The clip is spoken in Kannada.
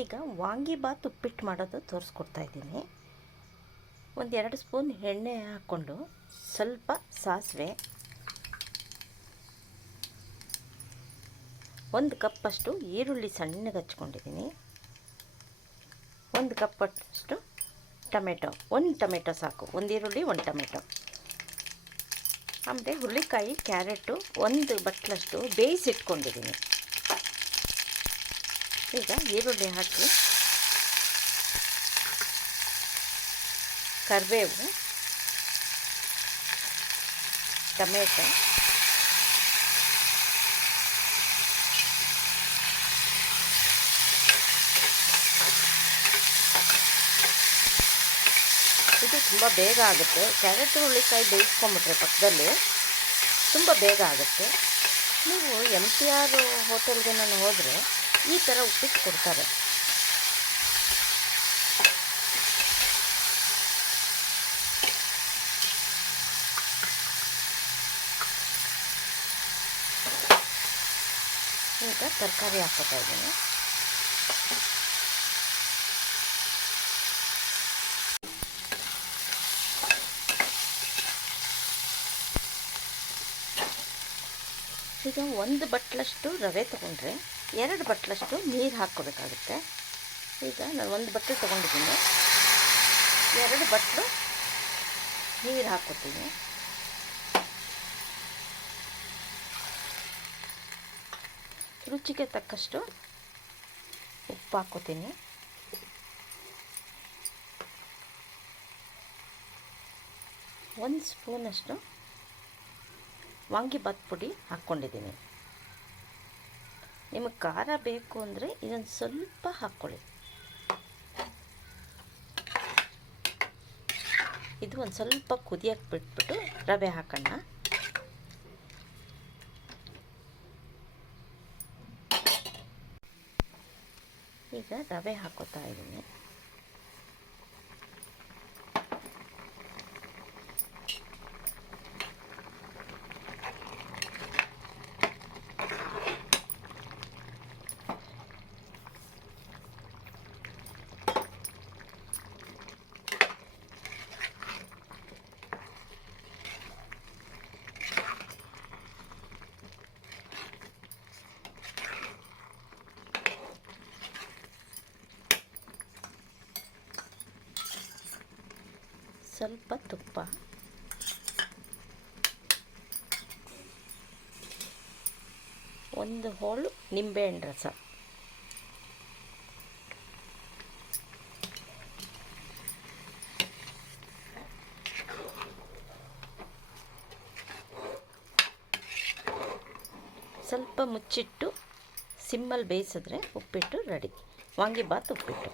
ಈಗ ವಾಂಗಿಬಾತ್ ಉಪ್ಪಿಟ್ಟು ಮಾಡೋದು ತೋರಿಸ್ಕೊಡ್ತಾಯಿದ್ದೀನಿ. ಒಂದು 2 ಸ್ಪೂನ್ ಎಣ್ಣೆ ಹಾಕ್ಕೊಂಡು ಸ್ವಲ್ಪ ಸಾಸಿವೆ, 1 ಕಪ್ಪಷ್ಟು ಈರುಳ್ಳಿ ಸಣ್ಣಗೆ ಹಚ್ಕೊಂಡಿದ್ದೀನಿ, 1 ಕಪ್ಪಷ್ಟು ಟೊಮೆಟೊ, 1 ಟೊಮೆಟೊ ಸಾಕು, 1 ಈರುಳ್ಳಿ 1 ಟೊಮೆಟೊ, ಆಮೇಲೆ ಹುರುಳಿಕಾಯಿ, ಕ್ಯಾರೆಟು 1 ಬಟ್ಲಷ್ಟು ಬೇಯಿಸಿಟ್ಕೊಂಡಿದ್ದೀನಿ. ಈಗ ಈರುಳ್ಳಿ ಹಾಕಿ ಕರಿಬೇವು, ಟೊಮೆಟೊ, ಇದು ತುಂಬ ಬೇಗ ಆಗುತ್ತೆ. ಕ್ಯಾರೆಟ್ ಹುರುಳಿಕಾಯಿ ಬೇಯಿಸ್ಕೊಂಬಿಟ್ರೆ ಪಕ್ಕದಲ್ಲಿ ತುಂಬ ಬೇಗ ಆಗುತ್ತೆ. ನೀವು MTR ಹೋಟೆಲ್ಗೆ ನಾನು ಹೋದರೆ ಈ ಥರ ಉಪ್ಪಿಟ್ಟು ಕೊಡ್ತಾರೆ. ಈಗ ತರಕಾರಿ ಹಾಕ್ಕೊತಾ ಇದ್ದೀನಿ. ಈಗ 1 ಬಟ್ಲಷ್ಟು ರವೆ ತೊಗೊಂಡ್ರೆ 2 ಬಟ್ಲಷ್ಟು ನೀರು ಹಾಕ್ಕೋಬೇಕಾಗುತ್ತೆ. ಈಗ ನಾನು 1 ಬಟ್ಲು ತೊಗೊಂಡಿದ್ದೀನಿ, 2 ಬಟ್ಲು ನೀರು ಹಾಕ್ಕೊತೀನಿ. ರುಚಿಗೆ ತಕ್ಕಷ್ಟು ಉಪ್ಪು ಹಾಕ್ಕೋತೀನಿ. ಒಂದು ಸ್ಪೂನಷ್ಟು ವಾಂಗಿಬಾತ್ ಪುಡಿ ಹಾಕ್ಕೊಂಡಿದ್ದೀನಿ. ನಿಮಗೆ ಖಾರ ಬೇಕು ಅಂದರೆ ಇದನ್ನು ಸ್ವಲ್ಪ ಹಾಕ್ಕೊಳ್ಳಿ. ಇದು ಒಂದು ಸ್ವಲ್ಪ ಕುದಿಯಕ್ಕೆ ಬಿಟ್ಬಿಟ್ಟು ರವೆ ಹಾಕೋಣ. ಈಗ ರವೆ ಹಾಕೋತಾ ಇದ್ದೀನಿ. ಸ್ವಲ್ಪ ತುಪ್ಪ, ಒಂದು ಹೋಳು ನಿಂಬೆಹಣ್ಣು ರಸ, ಸ್ವಲ್ಪ ಮುಚ್ಚಿಟ್ಟು ಸಿಮ್ಮಲ್ಲಿ ಬೇಯಿಸಿದ್ರೆ ಉಪ್ಪಿಟ್ಟು ರೆಡಿ. ವಾಂಗಿಬಾತ್ ಉಪ್ಪಿಟ್ಟು.